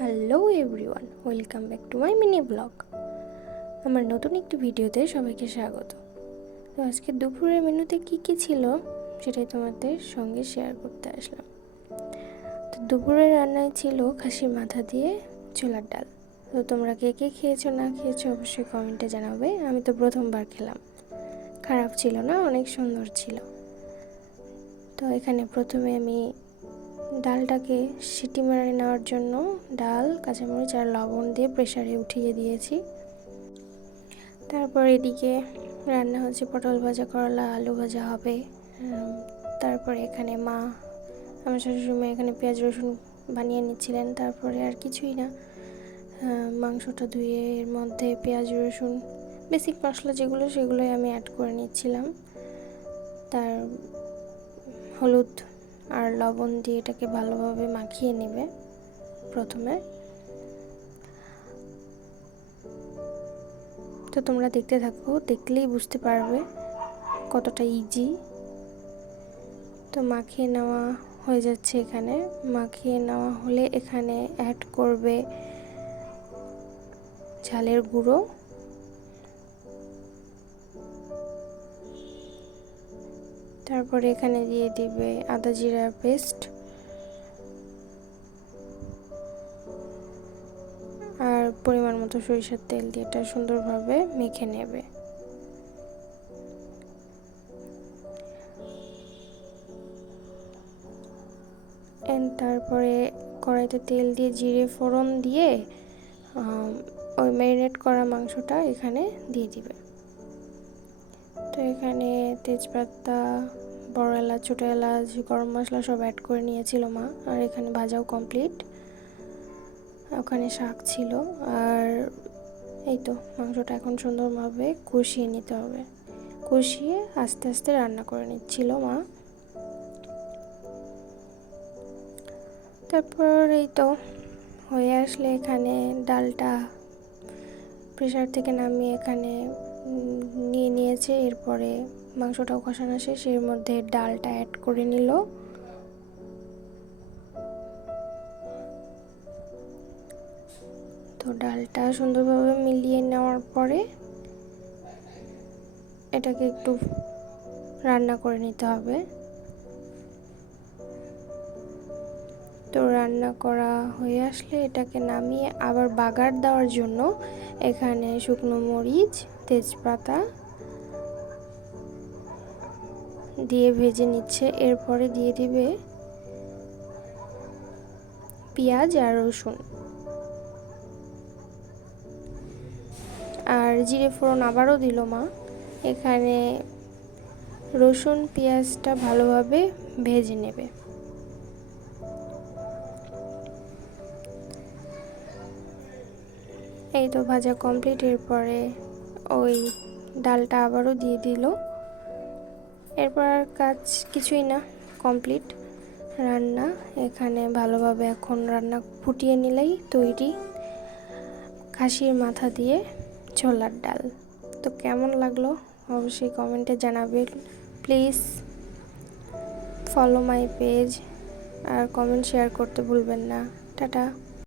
Hello everyone, welcome back to my mini blog. আমার নতুন একটি ভিডিওতে সবাইকে স্বাগত। তো আজকে দুপুরের মেনুতে কি ছিল সেটাই তোমাদের সঙ্গে শেয়ার করতে আসলাম। তো দুপুরের রান্নায় ছিল খাসির মাথা দিয়ে ছোলার ডাল। তো তোমরা কে কে খেয়েছো না খেয়েছো অবশ্যই কমেন্টে জানাবে। আমি তো প্রথমবার খেলাম, খারাপ ছিল না, অনেক সুন্দর ছিল। তো এখানে প্রথমে আমি ডালটাকে সিটি মেরে নেওয়ার জন্য ডাল, কাঁচামরিচ আর লবণ দিয়ে প্রেসারে উঠিয়ে দিয়েছি। তারপর এদিকে রান্না হচ্ছে পটল ভাজা, করলা, আলু ভাজা হবে। তারপরে এখানে আমার শাশুড়ি মা এখানে পেঁয়াজ রসুন বানিয়ে নিচ্ছিলেন। তারপরে আর কিছুই না, মাংসটা ধুয়ে এর মধ্যে পেঁয়াজ রসুন বেসিক মশলা যেগুলো সেগুলোই আমি অ্যাড করে নিচ্ছিলাম। তার হলুদ আর লবণ দিয়ে এটাকে ভালোভাবে মাখিয়ে নেবে প্রথমে। তো তোমরা দেখতে থাকো, দেখলেই বুঝতে পারবে কতটা ইজি। তো মাখিয়ে নেওয়া হয়ে যাচ্ছে। এখানে মাখিয়ে নেওয়া হলে এখানে অ্যাড করবে ঝালের গুঁড়ো, তারপরে এখানে দিয়ে দিবে আদা জিরার পেস্ট আর পরিমাণ মতো সরিষার তেল দিয়ে এটা সুন্দরভাবে মেখে নেবে। তারপরে কড়াইতে তেল দিয়ে জিরে ফোড়ন দিয়ে ওই ম্যারিনেট করা মাংসটা এখানে দিয়ে দিবে। তো এখানে তেজপাতা, বড় এলাচ, ছোটো এলাচ, গরম মশলা সব অ্যাড করে নিয়েছিল মা। আর এখানে ভাজাও কমপ্লিট। ওখানে শাক ছিল। আর এই তো মাংসটা এখন সুন্দরভাবে কষিয়ে নিতে হবে। কষিয়ে আস্তে আস্তে রান্না করে নিচ্ছিল মা। তারপর এই তো হয়ে আসলে এখানে ডালটা প্রেসার থেকে নামিয়ে এখানে নিয়ে নিয়েছে। এরপরে মাংসটাও কষানো শেষ, এর মধ্যে ডালটা অ্যাড করে নিল। তো ডালটা সুন্দরভাবে মিলিয়ে নেওয়ার পরে এটাকে একটু রান্না করে নিতে হবে। তো রান্না করা হয়ে আসলে এটাকে নামিয়ে আবার বাগার দেওয়ার জন্য এখানে শুকনো মরিচ, তেজপাতা দিয়ে ভেজে নিচ্ছে। এরপরে দিয়ে দিবে পেঁয়াজ আর রসুন আর জিরে ফোড়ন আবারও দিল মা। এখানে রসুন পেঁয়াজটা ভালোভাবে ভেজে নেবে। এই তো ভাজা কমপ্লিট। এরপরে ওই ডালটা আবারও দিয়ে দিল। এরপর আর কাজ কিছুই না, কমপ্লিট রান্না। এখানে ভালোভাবে এখন রান্না ফুটিয়ে নিলেই তৈরি খাসির মাথা দিয়ে ছোলার ডাল। তো কেমন লাগলো অবশ্যই কমেন্টে জানাবেন। প্লিজ ফলো মাই পেজ আর কমেন্ট শেয়ার করতে ভুলবেন না। টাটা।